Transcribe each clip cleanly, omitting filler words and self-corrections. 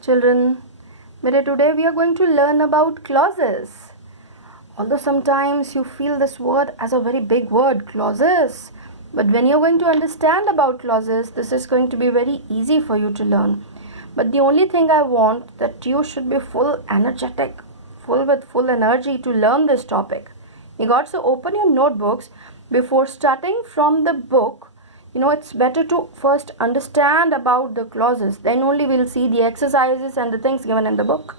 children. But today we are going to learn about clauses. Although sometimes you feel this word as a very big word, clauses. But when you're going to understand about clauses, this is going to be very easy for you to learn. But the only thing I want that you should be full energetic, full with full energy to learn this topic. You got, so open your notebooks before starting from the book. It's better to first understand about the clauses. Then only we'll see the exercises and the things given in the book.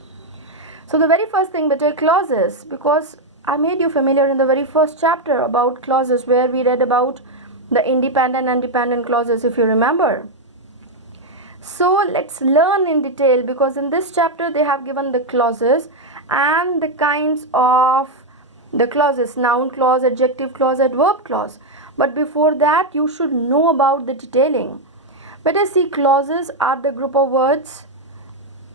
So the very first thing, beta, clauses, because I made you familiar in the very first chapter about clauses where we read about the independent and dependent clauses, if you remember. So let's learn in detail, because in this chapter they have given the clauses and the kinds of the clauses: noun clause, adjective clause, adverb clause. But before that, you should know about the detailing. Better see, clauses are the group of words.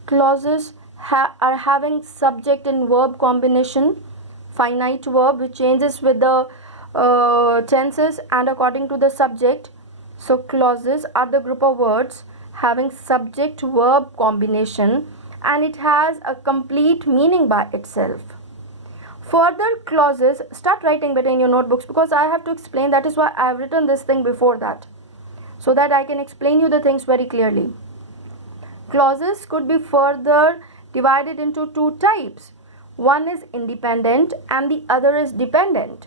Clauses are having subject and verb combination, finite verb which changes with the tenses and according to the subject. So clauses are the group of words having subject verb combination, and it has a complete meaning by itself. Further clauses, start writing better in your notebooks, because I have to explain. That is why I have written this thing before that, so that I can explain you the things very clearly. Clauses could be further divided into two types. One is independent and the other is dependent.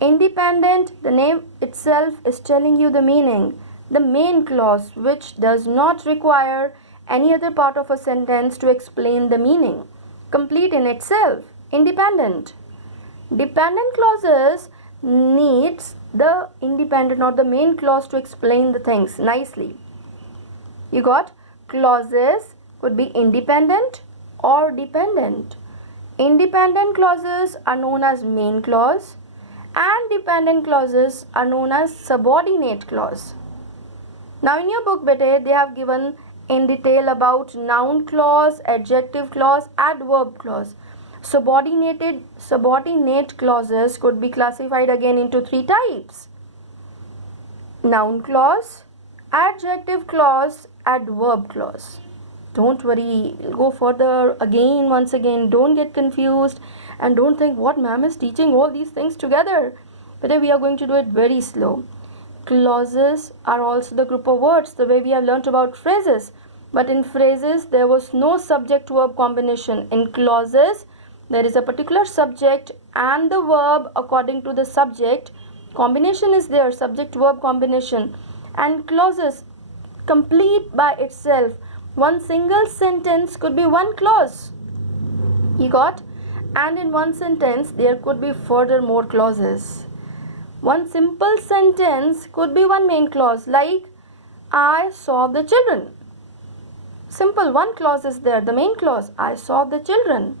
Independent, the name itself is telling you the meaning. The main clause which does not require any other part of a sentence to explain the meaning. Complete in itself. Independent. Dependent clauses needs the independent or the main clause to explain the things nicely. You got? Clauses could be independent or dependent. Independent clauses are known as main clause, and dependent clauses are known as subordinate clause. Now in your book, beta, they have given in detail about noun clause, adjective clause, adverb clause. Subordinate clauses could be classified again into three types: noun clause, adjective clause, adverb clause. Don't worry, we'll go further again. Once again, don't get confused and don't think what ma'am is teaching all these things together. But we are going to do it very slow. Clauses are also the group of words, the way we have learnt about phrases. But in phrases, there was no subject-verb combination. In clauses, there is a particular subject and the verb according to the subject. Combination is there, subject-verb combination. And clauses complete by itself. One single sentence could be one clause. You got? And in one sentence, there could be further more clauses. One simple sentence could be one main clause, like I saw the children. Simple, one clause is there, the main clause, I saw the children.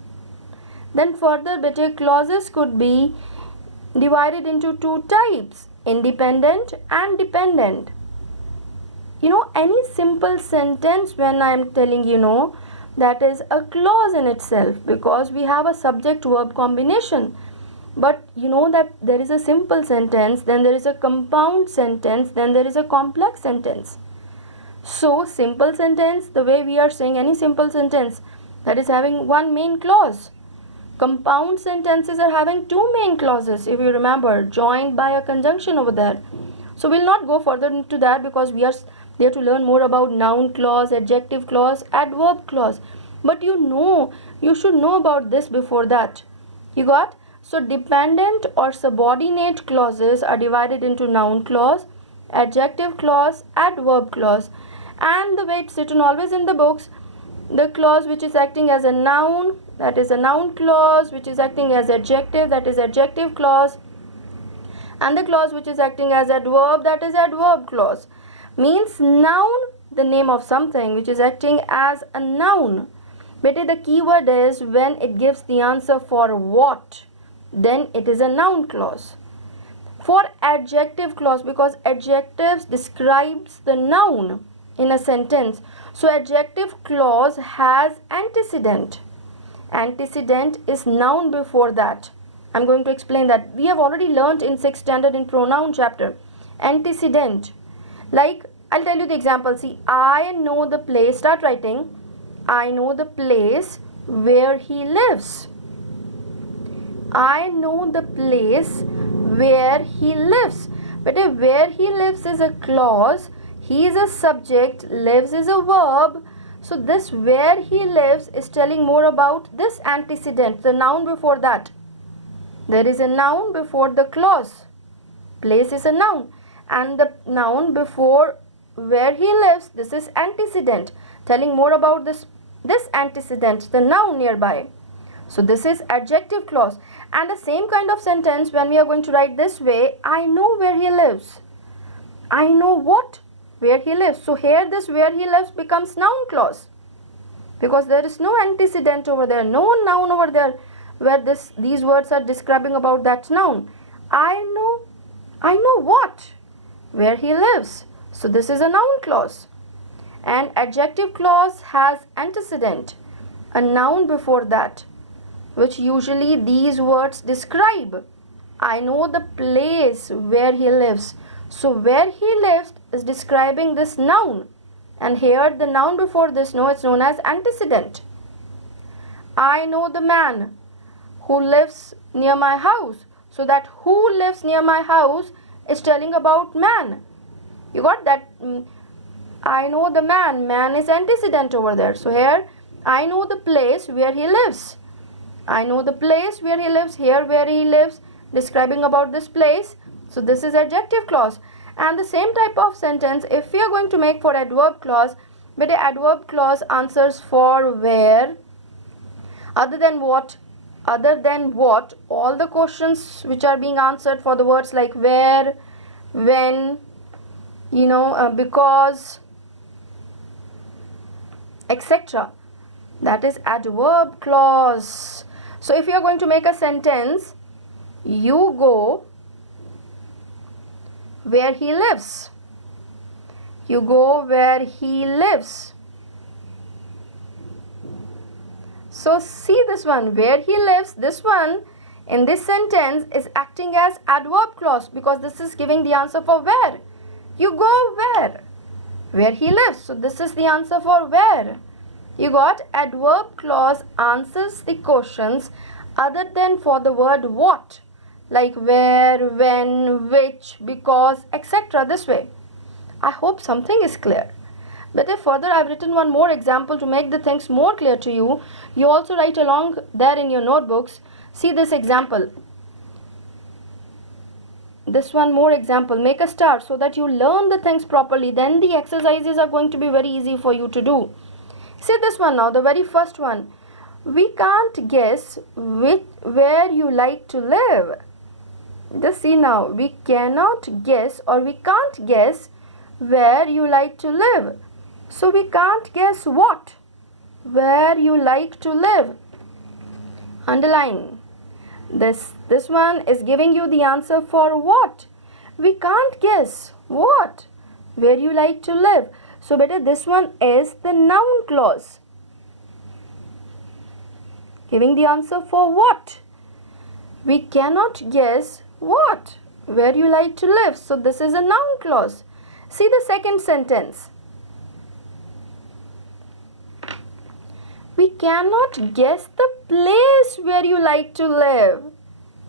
Then further, better clauses could be divided into two types: independent and dependent. Any simple sentence, when I am telling that is a clause in itself, because we have a subject verb combination. But that there is a simple sentence, then there is a compound sentence, then there is a complex sentence. So simple sentence, the way we are saying any simple sentence, that is having one main clause. Compound sentences are having two main clauses, if you remember, joined by a conjunction over there. So we'll not go further into that, because we are there to learn more about noun clause, adjective clause, adverb clause. But you should know about this before that. You got? So dependent or subordinate clauses are divided into noun clause, adjective clause, adverb clause. And the way it's written always in the books, the clause which is acting as a noun, that is a noun clause, which is acting as adjective, that is adjective clause, and the clause which is acting as adverb, that is adverb clause. Means noun, the name of something which is acting as a noun. But the key word is when it gives the answer for what, then it is a noun clause. For adjective clause, because adjectives describes the noun in a sentence, so adjective clause has antecedent. Antecedent is noun before that. I'm going to explain that. We have already learnt in 6th standard in pronoun chapter. Antecedent. Like, I'll tell you the example. See, I know the place. Start writing. I know the place where he lives. I know the place where he lives. But if where he lives is a clause, he is a subject, lives is a verb. So this where he lives is telling more about this antecedent, the noun before that. There is a noun before the clause. Place is a noun. And the noun before where he lives, this is antecedent, telling more about this antecedent, the noun nearby. So this is adjective clause. And the same kind of sentence when we are going to write this way, I know where he lives. I know what? Where he lives. So here this where he lives becomes noun clause, because there is no antecedent over there, no noun over there where these words are describing about that noun. I know what? Where he lives. So this is a noun clause. And adjective clause has antecedent, a noun before that, which usually these words describe. I know the place where he lives. So where he lives is describing this noun. And here the noun before this it's known as antecedent. I know the man who lives near my house. So that who lives near my house is telling about man. You got that? I know the man. Man is antecedent over there. So here I know the place where he lives. I know the place where he lives. Here where he lives, describing about this place. So this is adjective clause. And the same type of sentence if we are going to make for adverb clause, but the adverb clause answers for where, other than what, all the questions which are being answered for the words like where, when, because, etc. That is adverb clause. So if you are going to make a sentence, you go where he lives. You go where he lives. So see this one, where he lives, this one in this sentence is acting as adverb clause, because this is giving the answer for where. You go where he lives. So this is the answer for where. You got adverb clause answers the questions other than for the word what, like where, when, which, because, etc. this way. I hope something is clear. But if further I've written one more example to make the things more clear to you, you also write along there in your notebooks. See this example. This one more example. Make a star so that you learn the things properly. Then the exercises are going to be very easy for you to do. See this one now, the very first one. We can't guess where you like to live. Just see now, we cannot guess or we can't guess where you like to live. So we can't guess what? Where you like to live. Underline. This one is giving you the answer for what? We can't guess what? Where you like to live. So better this one is the noun clause. Giving the answer for what? We cannot guess what? Where you like to live. So this is a noun clause. See the second sentence. We cannot guess the place where you like to live.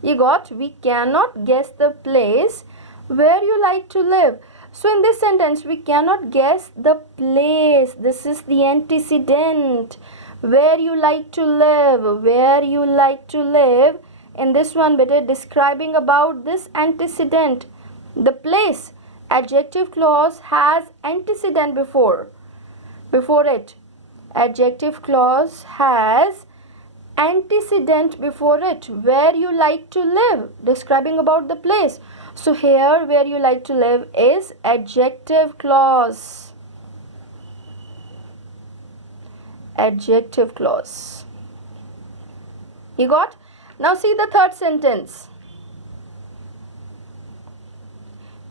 You got? We cannot guess the place where you like to live. So in this sentence, we cannot guess the place. This is the antecedent. Where you like to live. Where you like to live. In this one, better describing about this antecedent. The place. Adjective clause has antecedent before it. Adjective clause has antecedent before it. Where you like to live, describing about the place. So here where you like to live is adjective clause. Adjective clause. You got? Now see the third sentence.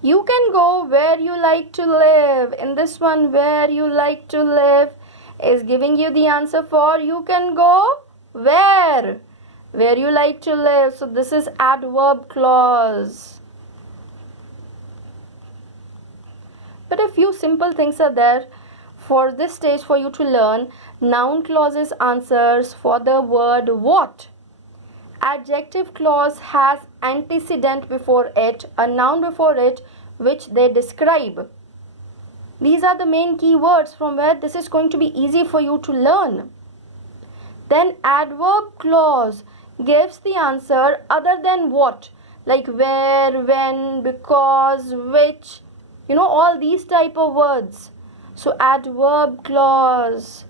You can go where you like to live. In this one, where you like to live is giving you the answer for you can go where. Where you like to live. So this is adverb clause. But a few simple things are there for this stage for you to learn noun clauses answers for the word what. Adjective clause has antecedent before it, a noun before it, which they describe. These are the main key words from where this is going to be easy for you to learn. Then adverb clause gives the answer other than what, like where, when, because, which, all these type of words. So adverb clause.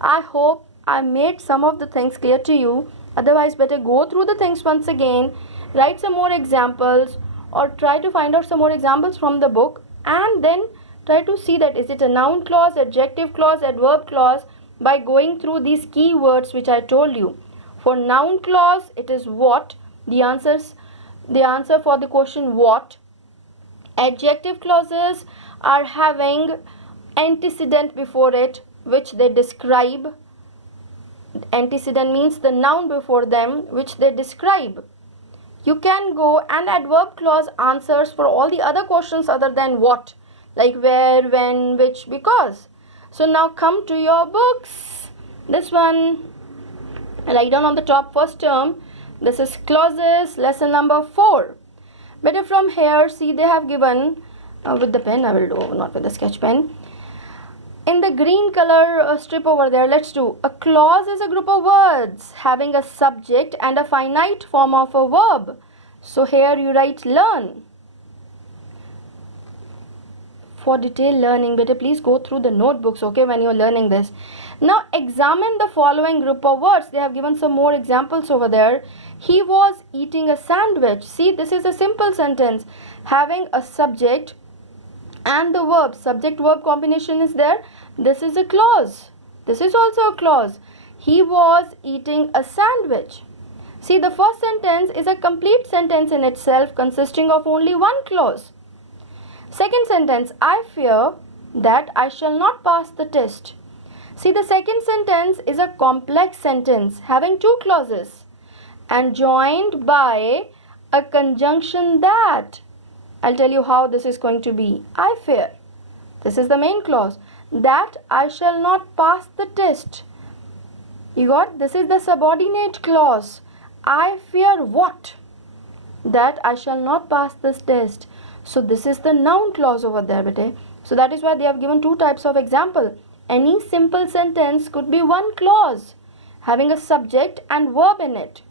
I hope I made some of the things clear to you. Otherwise, better go through the things once again, write some more examples, or try to find out some more examples from the book, and then try to see that is it a noun clause, adjective clause, adverb clause, by going through these key words which I told you. For noun clause, it is what. The answer for the question what. Adjective clauses are having antecedent before it, which they describe. Antecedent means the noun before them, which they describe. You can go, and adverb clause answers for all the other questions other than what, like where, when, which, because. So now come to your books. This one, write down on the top first term. This is clauses, lesson number 4. Better from here, see they have given, with the pen I will do, not with the sketch pen. In the green color strip over there, let's do. A clause is a group of words having a subject and a finite form of a verb. So here you write learn. For detailed learning, better please go through the notebooks, okay, when you're learning this. Now examine the following group of words. They have given some more examples over there. He was eating a sandwich. See, this is a simple sentence having a subject and the verb. Subject verb combination is there. This is a clause. This is also a clause. He was eating a sandwich. See, the first sentence is a complete sentence in itself consisting of only one clause. Second sentence, I fear that I shall not pass the test. See, the second sentence is a complex sentence having two clauses and joined by a conjunction that. I'll tell you how this is going to be. I fear. This is the main clause. That I shall not pass the test. You got? This is the subordinate clause. I fear what? That I shall not pass this test. So this is the noun clause over there, bete. So that is why they have given two types of example. Any simple sentence could be one clause having a subject and verb in it.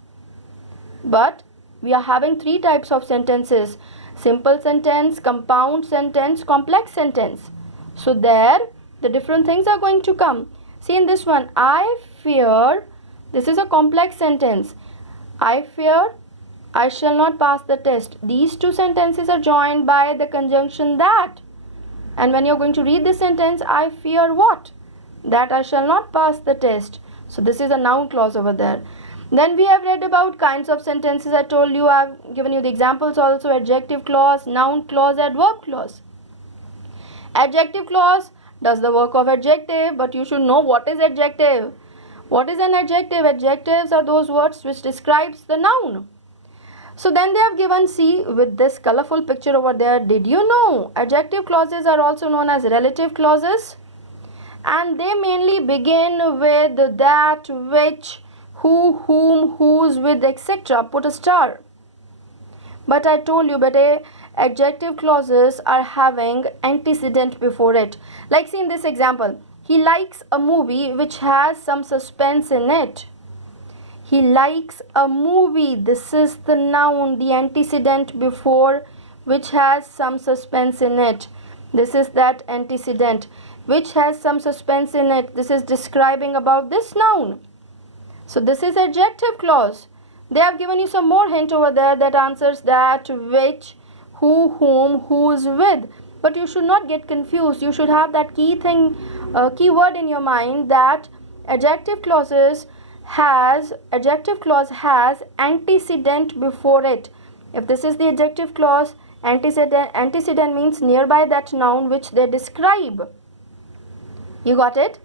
But we are having three types of sentences. Simple sentence, compound sentence, complex sentence. So there the different things are going to come. See in this one, I fear, this is a complex sentence. I fear I shall not pass the test. These two sentences are joined by the conjunction that. And when you're going to read this sentence, I fear what? That I shall not pass the test. So this is a noun clause over there. Then we have read about kinds of sentences. I told you, I've given you the examples also. Adjective clause, noun clause, adverb clause. Adjective clause does the work of adjective, but you should know what is adjective. What is an adjective? Adjectives are those words which describes the noun. So then they have given, see, with this colorful picture over there, did you know adjective clauses are also known as relative clauses? And they mainly begin with that, which, who, whom, whose, with, etc. Put a star. But I told you, adjective clauses are having antecedent before it. Like see in this example, he likes a movie which has some suspense in it. He likes a movie. This is the noun, the antecedent before, which has some suspense in it. This is that antecedent which has some suspense in it. This is describing about this noun. So this is adjective clause. They have given you some more hint over there that answers that, which, who, whom, whose, with. But you should not get confused. You should have that key word in your mind that adjective clause has antecedent before it. If this is the adjective clause, antecedent means nearby that noun which they describe. You got it?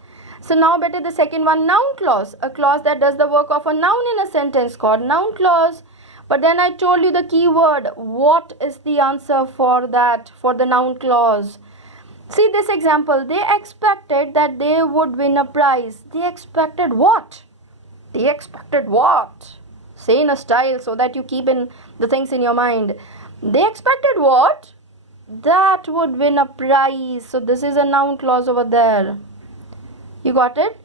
So now the second one, noun clause. A clause that does the work of a noun in a sentence called noun clause. But then I told you the key word. What is the answer for that, for the noun clause? See this example. They expected that they would win a prize. They expected what? They expected what? Say in a style so that you keep in the things in your mind. They expected what? That would win a prize. So this is a noun clause over there. You got it?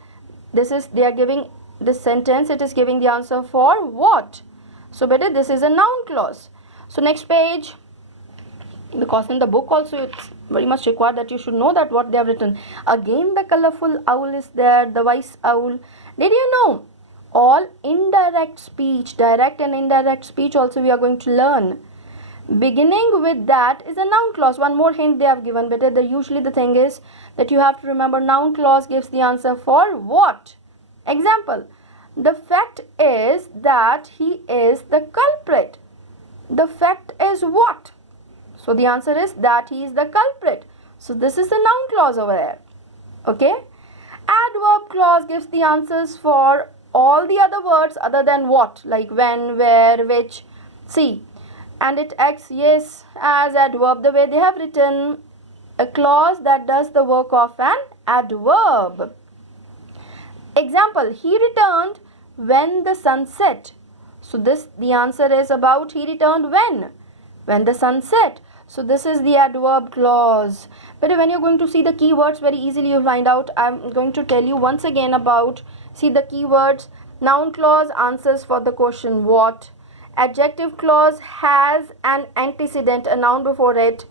They are giving this sentence. It is giving the answer for what? So better, this is a noun clause. So next page. Because in the book also it's very much required that you should know that what they have written. Again the colorful owl is there, the wise owl. Did you know? All indirect speech, direct and indirect speech also we are going to learn. Beginning with that is a noun clause. One more hint they have given. Better, usually the thing is that you have to remember noun clause gives the answer for what. Example. The fact is that he is the culprit. The fact is what? So the answer is that he is the culprit. So this is the noun clause over there. Okay. Adverb clause gives the answers for all the other words other than what, like when, where, which. See, and it acts, yes, as adverb the way they have written. A clause that does the work of an adverb. Example, he returned when the sun set. So the answer is about he returned when? When the sun set. So this is the adverb clause. But when you're going to see the keywords, very easily you'll find out. I'm going to tell you once again about, see the keywords. Noun clause answers for the question what. Adjective clause has an antecedent, a noun before it.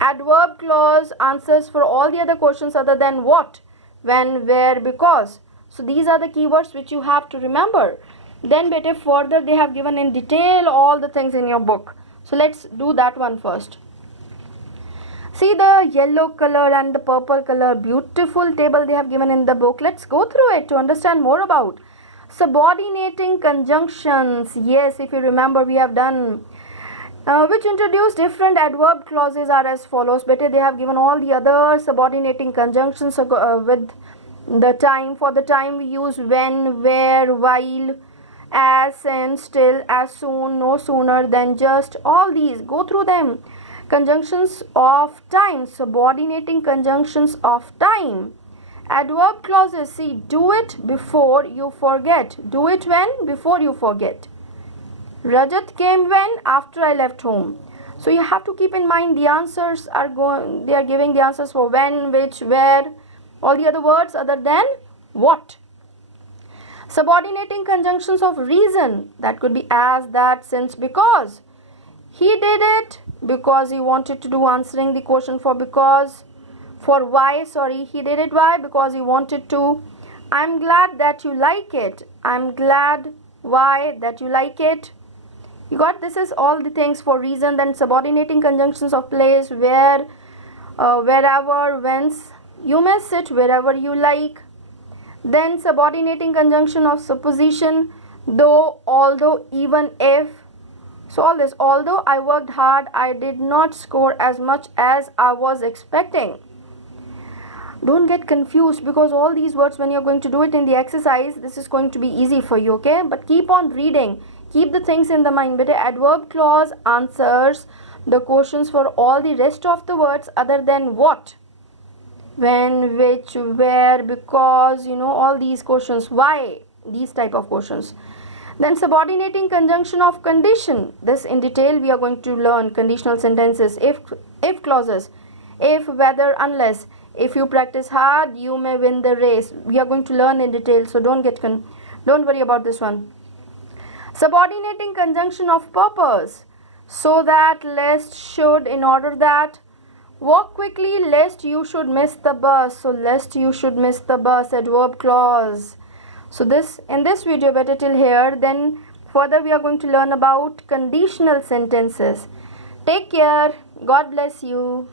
Adverb clause answers for all the other questions other than what, when, where, because. So these are the keywords which you have to remember. Then better further they have given in detail all the things in your book. So let's do that one first. See the yellow color and the purple color, beautiful table they have given in the book. Let's go through it to understand more about subordinating conjunctions. Yes, if you remember we have done which introduce different adverb clauses are as follows. Better they have given all the other subordinating conjunctions with the time. For the time we use when, where, while, as, since, still, as soon, no sooner than, just. All these, go through them. Conjunctions of time, subordinating conjunctions of time. Adverb clauses, see, do it before you forget. Do it when? Before you forget. Rajat came when? After I left home. So you have to keep in mind the answers are they are giving the answers for when, which, where, all the other words other than what. Subordinating conjunctions of reason, that could be as, that, since, because. He did it because he wanted to do, answering the question for because. For why, sorry, he did it why? Because he wanted to. I'm glad that you like it. I'm glad why that you like it. You got, this is all the things for reason. Then subordinating conjunctions of place, where, wherever, whence. You may sit wherever you like. Then subordinating conjunction of supposition, though, although, even if. So all this, although I worked hard, I did not score as much as I was expecting. Don't get confused, because all these words, when you're going to do it in the exercise, this is going to be easy for you, okay? But keep on reading. Keep the things in the mind. But adverb clause answers the questions for all the rest of the words other than what, when, which, where, because, all these questions, why, these type of questions. Then subordinating conjunction of condition. This in detail we are going to learn. Conditional sentences, if clauses, if, whether, unless. If you practice hard, you may win the race. We are going to learn in detail, so don't worry about this one. Subordinating conjunction of purpose. So that, lest, should, in order that. Walk quickly lest you should miss the bus. So lest you should miss the bus, adverb clause. So in this video, better till here. Then further we are going to learn about conditional sentences. Take care. God bless you.